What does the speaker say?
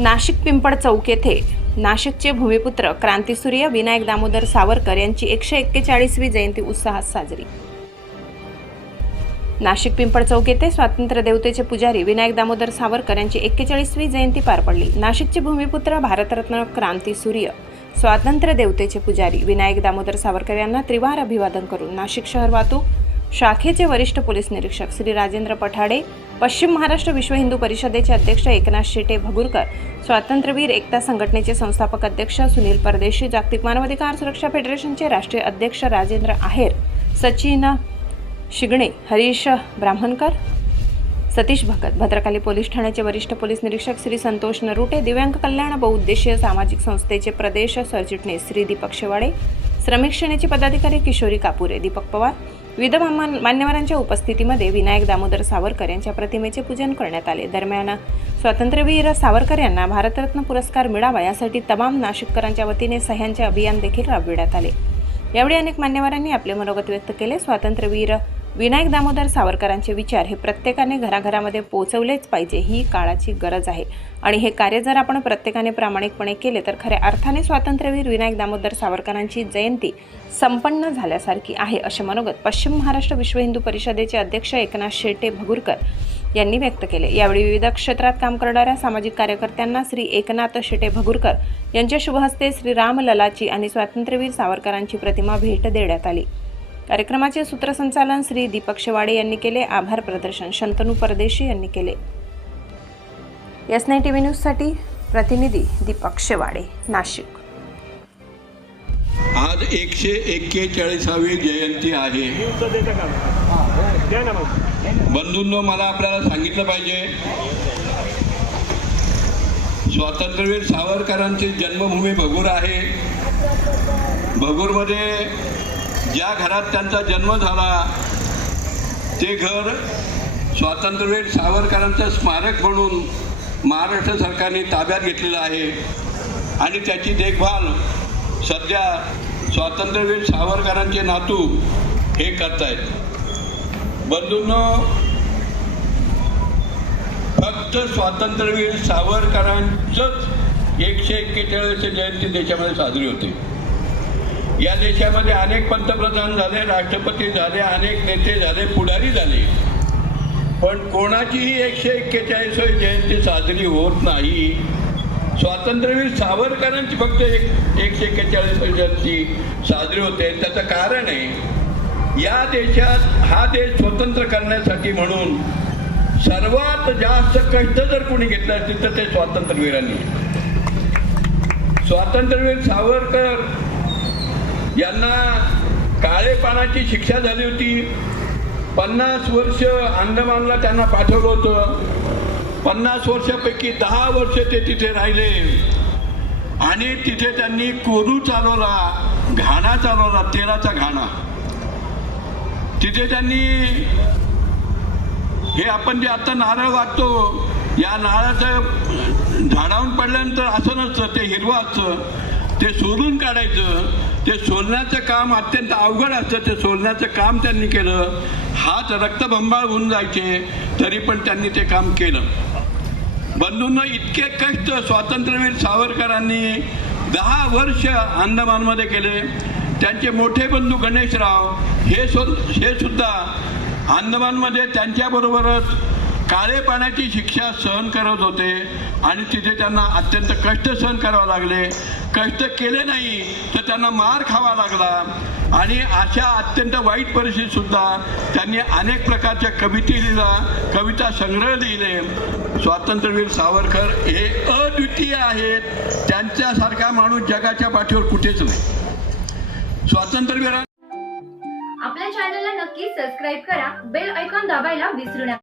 नाशिक पिंपळ चौक येथे नाशिकचे भूमिपुत्र क्रांतीसूर्य विनायक दामोदर सावरकर यांची एकशे एक्केचाळीसवी जयंती उत्साहात साजरी. नाशिक पिंपळ चौक येथे स्वातंत्र्य देवतेचे पुजारी विनायक दामोदर सावरकर यांची एक्केचाळीसवी जयंती पार पडली. नाशिकचे भूमिपुत्र भारतरत्न क्रांतीसूर्य स्वातंत्र्य देवतेचे पुजारी विनायक दामोदर सावरकर यांना त्रिवार अभिवादन करून नाशिक शहर वाहतूक शाखेचे वरिष्ठ पोलीस निरीक्षक श्री राजेंद्र पठाडे पश्चिम महाराष्ट्र विश्व हिंदू परिषदेचे अध्यक्ष एकनाथ शेटे भगुरकर स्वातंत्र्यवीर एकता संघटनेचे संस्थापक अध्यक्ष सुनील परदेशी जागतिक मानवाधिकार सुरक्षा फेडरेशनचे राष्ट्रीय अध्यक्ष राजेंद्र आहेर सचिन शिगणे हरीश ब्राह्मणकर सतीश भगत भद्रकाली पोलीस ठाण्याचे वरिष्ठ पोलीस निरीक्षक श्री संतोष नरुटे दिव्यांग कल्याण बहुउद्देशीय सामाजिक संस्थेचे प्रदेश सरचिटणीस श्री दीपक शेवाडे श्रमिक सेनेचे पदाधिकारी किशोरी कापुरे दीपक पवार विविध मान्यवरांच्या उपस्थितीमध्ये विनायक दामोदर सावरकर यांच्या प्रतिमेचे पूजन करण्यात आले. दरम्यान स्वातंत्र्यवीर सावरकर यांना भारतरत्न पुरस्कार मिळावा यासाठी तमाम नाशिककरांच्या वतीने सह्यांचे अभियान देखील राबविण्यात आले. यावेळी अनेक मान्यवरांनी आपले मनोगत व्यक्त केले. स्वातंत्र्यवीर विनायक दामोदर सावरकरांचे विचार हे प्रत्येकाने घराघरामध्ये पोचवलेच पाहिजे ही काळाची गरज आहे. आणि हे कार्य जर आपण प्रत्येकाने प्रामाणिकपणे केले तर खऱ्या अर्थाने स्वातंत्र्यवीर विनायक दामोदर सावरकरांची जयंती संपन्न झाल्यासारखी आहे असे मनोगत पश्चिम महाराष्ट्र विश्व हिंदू परिषदेचे अध्यक्ष एकनाथ शेटे भगुरकर यांनी व्यक्त केले. यावेळी विविध क्षेत्रात काम करणाऱ्या सामाजिक कार्यकर्त्यांना श्री एकनाथ शेटे भगुरकर यांच्या शुभहस्ते श्री राम ललाची आणि स्वातंत्र्यवीर सावरकरांची प्रतिमा भेट देण्यात आली. कार्यक्रमाचे सूत्रसंचालन श्री दीपक शेवाडे यांनी केले. आभार प्रदर्शन शंतनू परदेशी यांनी केले. एस नाईन टी व्ही न्यूजसाठी प्रतिनिधी दीपक शेवाडे नाशिक. आज एकशे एक्केचाळीसावी जयंती आहे. बंधूंनो मला आपल्याला सांगितलं पाहिजे स्वातंत्र्यवीर सावरकरांची जन्मभूमी भगूर आहे. भगूरमध्ये ज्या घरात त्यांचा जन्म झाला. ते घर स्वातंत्र्यवीर सावरकरांचं स्मारक म्हणून महाराष्ट्र सरकारने ताब्यात घेतलेलं आहे आणि त्याची देखभाल सध्या स्वातंत्र्यवीर सावरकरांचे नातू हे करत आहेत बंधूंनो फक्त स्वातंत्र्यवीर सावरकरांचंच एकशे एक्केचाळीस जयंती देशामध्ये साजरी होते. या देशामध्ये अनेक पंतप्रधान झाले राष्ट्रपती झाले अनेक नेते झाले पुढारी झाले. पण कोणाचीही एकशे एक्केचाळीसवी जयंती साजरी होत नाही. स्वातंत्र्यवीर सावरकरांची फक्त एक एकशे एक्केचाळीसवी जयंती साजरी होते. त्याचं कारण आहे या देशात हा देश स्वतंत्र करण्यासाठी म्हणून सर्वात जास्त कष्ट जर कोणी घेतलं असतील तर ते स्वातंत्र्यवीरांनी. स्वातंत्र्यवीर सावरकर यांना काळे पानाची शिक्षा झाली होती. पन्नास वर्ष अंदमानला त्यांना पाठवलं होतं. पन्नास वर्षापैकी दहा वर्ष ते तिथे राहिले. आणि तिथे त्यांनी कोरू चालवला घाणा चालवला तेलाचा घाणा. तिथे त्यांनी हे आपण जे आता नारळ वागतो या नारळाचं झाडावून पडल्यानंतर असं नसतं ते हिरवं असतं. ते सोलून काढायचं ते सोलण्याचं काम अत्यंत अवघड असतं ते सोलण्याचं काम त्यांनी केलं हात रक्तभंबाळ होऊन जायचे तरी पण त्यांनी ते काम केलं. बंधूंना इतके कष्ट स्वातंत्र्यवीर सावरकरांनी दहा वर्ष अंदमानमध्ये केले. त्यांचे मोठे बंधू गणेशराव हे सु हे सुद्धा अंदमानमध्ये त्यांच्याबरोबरच काळे पाण्याची शिक्षा सहन करत होते आणि तिथे त्यांना अत्यंत कष्ट सहन करावं लागले. कष्ट केले नाही तर त्यांना मार खावा लागला. आणि अशा अत्यंत वाईट परिस्थितीत सुद्धा त्यांनी अनेक प्रकारच्या कविते लिहिला कविता संग्रह लिहिले. स्वातंत्र्यवीर सावरकर हे अद्वितीय आहेत. त्यांच्यासारखा माणूस जगाच्या पाठीवर कुठेच नाही. स्वातंत्र्यवीर आपल्या चॅनलला नक्की सबस्क्राईब करा. बेल ऐकॉन दाबायला विसरू नका.